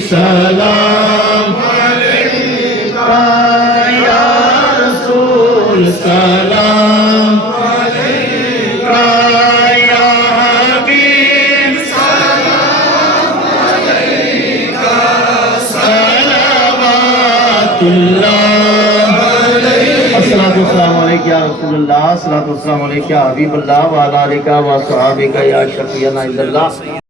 سلام علیکہ یا رسول سلام علیکہ یا حبیب سلام علیکہ صلوات اللہ الصلاۃ والسلام علیکہ یا رسول اللہ الصلاۃ والسلام علیکہ یا حبیب اللہ وعلی آلکہ و صحابکہ یا شفیعنا عند اللہ